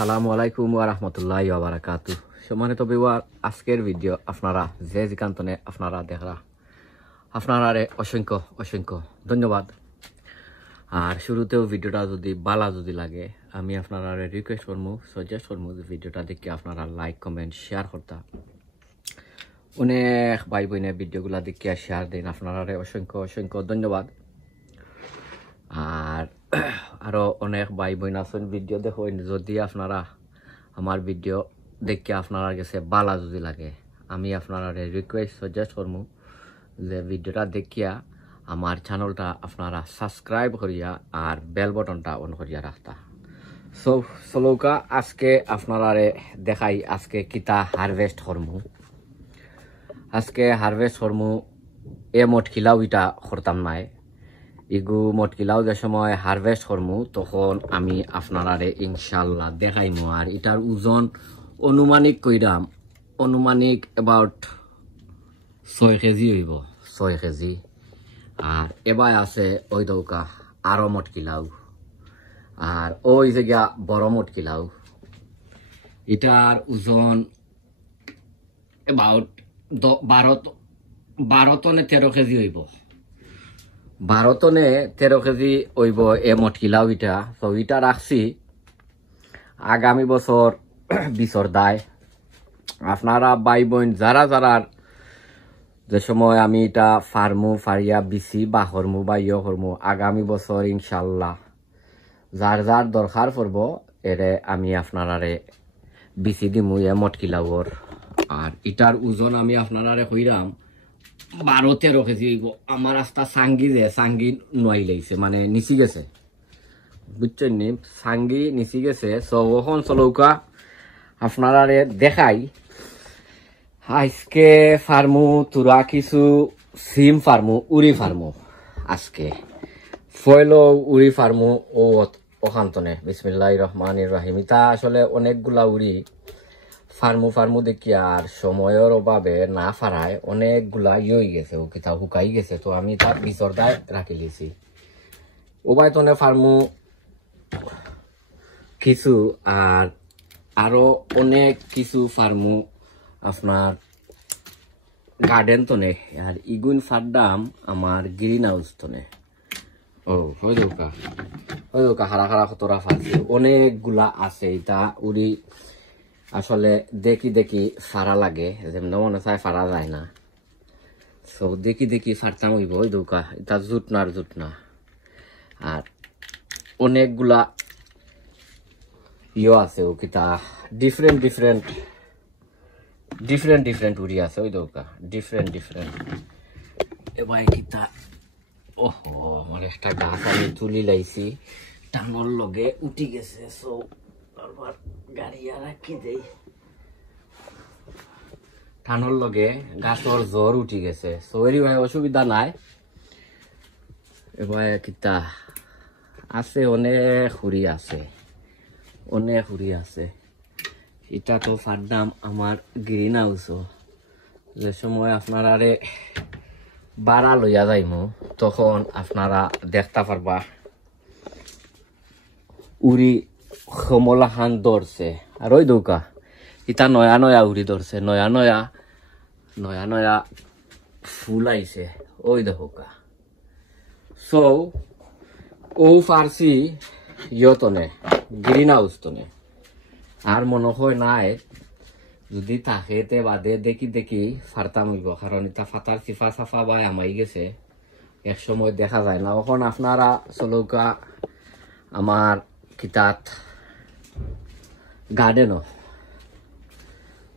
আসসালামু আলাইকুম ওয়া রাহমাতুল্লাহি ওয়া বারাকাতুহু। সম্মানিত ভিউয়ার, আজকের ভিডিও আপনারা যে যেখানে আপনারা দেখরা আপনারারে অসংখ্য অসংখ্য ধন্যবাদ। আর শুরুতেও ভিডিওটা যদি ভালো যদি লাগে আমি আপনারা রিকোয়েস্ট করবো, সাজেস্ট করবো যে ভিডিওটা দেখে আপনারা লাইক কমেন্ট শেয়ার করতা। অনেক ভাই বোনের ভিডিওগুলা দেখে শেয়ার দিন, আপনারা অসংখ্য অসংখ্য ধন্যবাদ। আর আরো অনেক ভাই বোন আছেন ভিডিও দেখেন, যদি আপনারা আমার ভিডিও দেখে আপনারা কাছে ভালো যদি লাগে আমি আপনারা রিকোয়েস্ট সাজেস্ট করবো যে ভিডিওটা দেখিয়া আমার চ্যানেলটা আপনারা সাবস্ক্রাইব করিয়া আর বেল বটনটা অন করিয়া রাখতা। সো চলৌকা আজকে আপনারা দেখাই আজকে কিতা হারভেস্ট করমু। আজকে হারভেস্ট করমু এ মটকিলাও ইটা করতাম নাই, ইগু মটকিলাও যে সময় হারভেস্ট করমু তখন আমি আপনারা ইনশাল্লাহ দেখাইমু। আর এটার ওজন অনুমানিক কইরাম, অনুমানিক অ্যাবাউট 6 কেজি হইব, 6 কেজি। আর এবার আছে ওই দৌকা আরো মটকিলাও, আর ওই জায়গা বড় মটকিলাও। এটার ওজন অ্যাবাউট 12 টনে 13 কেজি হইব, 12 টনে 13 কেজি হইব এ মটকিলাও ইটা। তো ইটা রাখছি আগামী বছর বিছর দায়। আপনারা ভাই বোন যারা যারা যে সময় আমি এটা ফার্মু ফারিয়া বিসি বা হরমু বা ইয়ে হরমু আগামী বছর ইনশাল্লাহ যার যার দরকার পড়ব এরে আমি আপনারারে বিসি দিমু এ মটকিলাওর। আর এটার ওজন আমি আপনারা কইরাম 12-13 কেজি হইব। আমার রাস্তা সাঙ্গি যে সাঙ্গি নয় লাইছে, মানে নিচি গেছে, বুঝছেন নি, সাঙ্গি নিচি গেছে। সো ওখন চলৌকা আপনারা দেখাই আজকে ফার্মু তুরা কিছু সিম ফার্মু উড়ি ফার্মু। আজকে ফয়ল উড়ি ফার্মু ও ওখান্তনে বিসমিল্লাহির রহমানির রহিম। ইতা আসলে অনেকগুলা উড়ি ফার্মু দেখি আর সময়ের অভাবে না ফারায় অনেকগুলা হয়ে গেছে, ও কিতা শুকাই গেছে। তো আমি তার বিচরদায় রাখি লিছি ওবাইতনে ফার্মু কিছু, আর আরো অনেক কিছু ফার্মু আপনার গার্ডেন তনে। আর ইগুন ফারদাম আমার গ্রিন হাউস তনে। ও হয়ে দৌকা হারা হারা কতরা ফারছি, অনেকগুলা আছে। এটা উড়ি আসলে দেখি দেখি ফারা লাগে, যেমন মনে চায় ফারা যায় না। সো দেখি দেখি ফারতাম হইব। ওই দৌকা এটা জুটনার জুটনা। আর অনেকগুলা ইয়ে আছে, ও কিতা ডিফারেন্ট ডিফারেন্ট উড়ি আছে। ওই দৌকা ডিফারেন্ট এবার কিতা ওহো আমার একটা গাছ আমি তুলি লাইছি, টানোর লগে উঠি গেছে। সো আবার গাড়ি রাখি দেই, টানোর লগে গাছর জ্বর উঠি গেছে। সো এরি অসুবিধা নাই। এবার কিতা আছে অনেক হুড়ি আছে, অনেক হুড়ি আছে। এটা তো ফারদাম আমার গ্রিন হাউস। যে সময় আপনারা বাড়া লইয়া যাইমু তখন আপনারা দেখতে পারবা উড়ি কমলা খান ধরছে। আর ওই দৌকা ইটা নয়া নয়া উড়ি ধরছে, নয়া নয়া ফুল আইছে। ওই দেখোকা। সো ও ফার্সি ইয়তনে গ্রিন হাউস তনে। আর মনে হয় নাই যদি থাকে তে বাদে দেখি দেখি ফারতাম হইব, কারণ এটা ফাতার চিফা সাফা বাই আমাই গেছে, এক সময় দেখা যায় না। এখন আপনারা চলৌকা আমার কিতাত গার্ডেনও,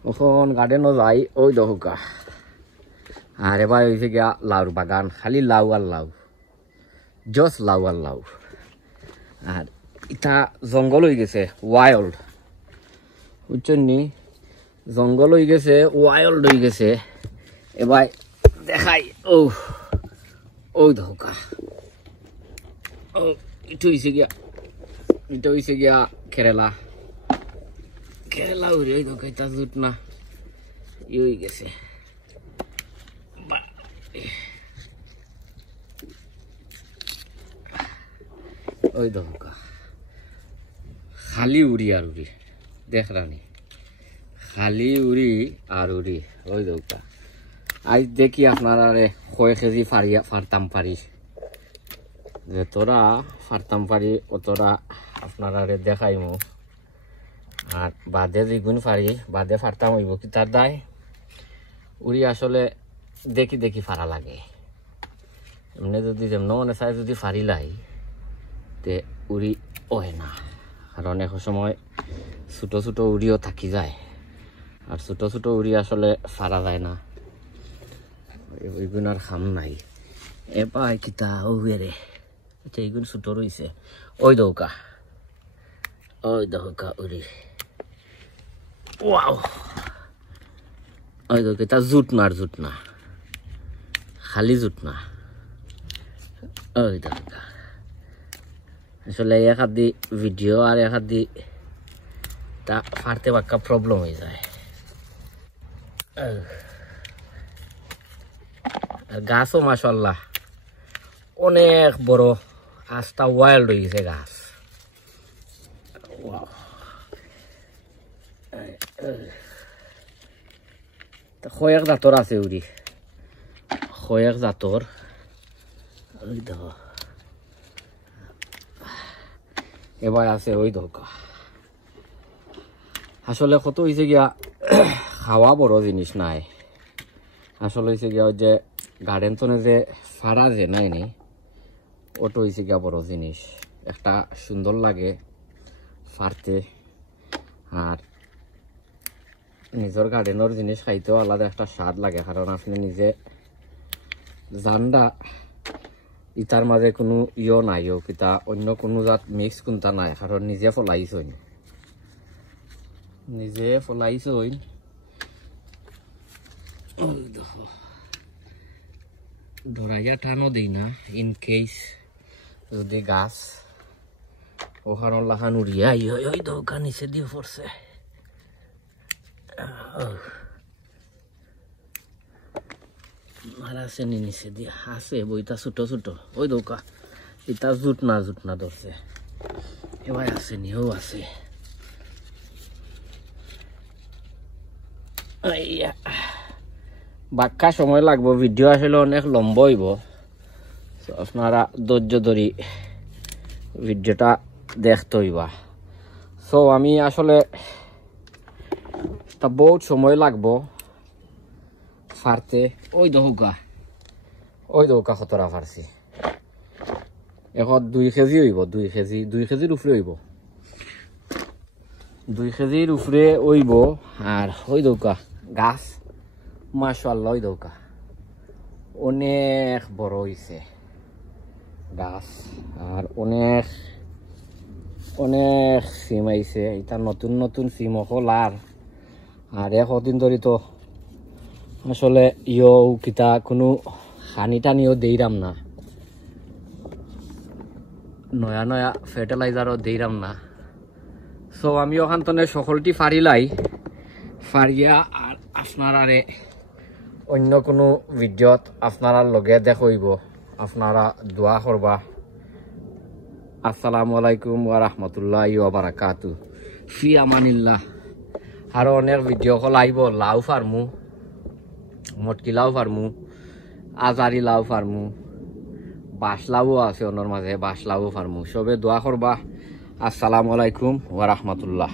এখন গার্ডেনও যাই। ওই দৌকা আর এবার হয়েছে গিয়া লাউর বাগান, খালি লাউ আর লাউ, জস লাউ আর লাউ। আর এটা জঙ্গল হয়ে গেছে, ওয়াইল্ড, বুঝছেন নি, জঙ্গল হয়ে গেছে, ওয়াইল্ড হয়ে গেছে। এবার দেখাই ও ওই ধোকা ও এটা হয়েছে গিয়া কেরালা উড়ি। ওই ধোকা এটা জুট না ই হয়ে গেছে। ওই ধোকা খালি উড়ি আর উড়ি। দেখ রানি খালি উড়ি আর উড়ি ওই দৌকা আজ দেখি আপনারা কয় কেজি ফারতাম পারি যতরা ফারতাম পারি অতরা আপনারা দেখাইমু আর বাদে যেগুন পারি বাদে ফারতাম হইব কি তার দায় উড়ি আসলে দেখি দেখি ফারা লাগে এমনি যদি যেমন মনে চাই যদি ফারিলাই তে উড়ি ওহে না কারণ এক সময় ছোটো ছোটো উড়িও থাকি যায় আর ছোটো ছোটো উড়ি আসলে ফারা যায় না ওইগুন আর খাম নাই এপাই কিতা ওরে আচ্ছা এইগুন ছোটো রয়েছে ওই দৌকা উড়ি ওয়াও ওই দৌকা তা জুট না খালি জুট না ওই দৌকা আসলে এক হাত দি ভিডিও আর এক হাত দি তা ফারতে বাক্কা প্রবলেম হয়ে যায় আর গাছও মাশাআল্লাহ অনেক বড় আস্তা ওয়াইল্ড হয়ে গেছে গাছ কয়েক জাতর আছে উড়ি কয়েক জাতর ওই দেখো এবার আছে ওই দরকার আসলে কত হয়েছে গিয়া খাওয়া বড় জিনিস নাই আসলে হয়েছে গিয়া ওই যে গার্ডেন তনে যে ফাড়া যে নাই নি ওটা হয়েছে গিয়া বড় জিনিস একটা সুন্দর লাগে ফাড়তে আর নিজের গার্ডেনের জিনিস খাইতেও আলাদা একটা স্বাদ লাগে কারণ আপনি নিজে জানডা ইতার মাঝে কোনো নাইও কিতা অন্য কোনো জাত মিক্স কোনটা নাই কারণ নিজে ফলাইছইন ধরাইয়া টানো দিই না ইন কেস যদি গাছ ওখানে লাখান উড়িয়া ওই দোকান নিচে দিয়ে পড়ছে আর আছে নিচে দিয়ে আছে বইটা ছোট ছোট ওই দৌকা এটা জুট না ধরছে এবার আছে নিও আছে বাক্কা সময় লাগবো ভিডিও আসলে অনেক লম্বা হইব আপনারা ধৈর্য ধরি ভিডিওটা দেখতে হইবা সো আমি আসলে তা বহুত সময় লাগবো ফারতে ওই দৌকা কতরা ফারছি এখন 2 কেজি হইব 2 কেজির উপরে হইব 2 কেজির উপরে হইব আর ওই দৌকা গাছ মাশাআল্লাহ ওই দৌকা অনেক বড় হইছে গাছ আর অনেক সিম আইছে এটা নতুন সিম হল আর একদিন ধরে তো আসলে কিতা কোনো হানি টানিও দেইরাম না নয়া ফার্টিলাইজারও দেইরাম না সো আমি ওখান তনে সকলটি ফারিয়া আর আপনারা অন্য কোনো ভিডিওত আপনারা লগে দেখইব আপনারা দোয়া করবা আসসালামু আলাইকুম ওয়া রাহমাতুল্লাহি ওয়া বারাকাতু ফি আমানিল্লাহ আর অনেক ভিডিও কল আইব লাউ ফার্মু মটকি লাউ ফার্মু আজারি লাউ ফার্মু বাঁশ লাউও আছে ওনার মাঝে বাঁশ লাউ ফার্মু সবে দোয়া করবা আসসালামু আলাইকুম ওয়া রাহমাতুল্লাহ।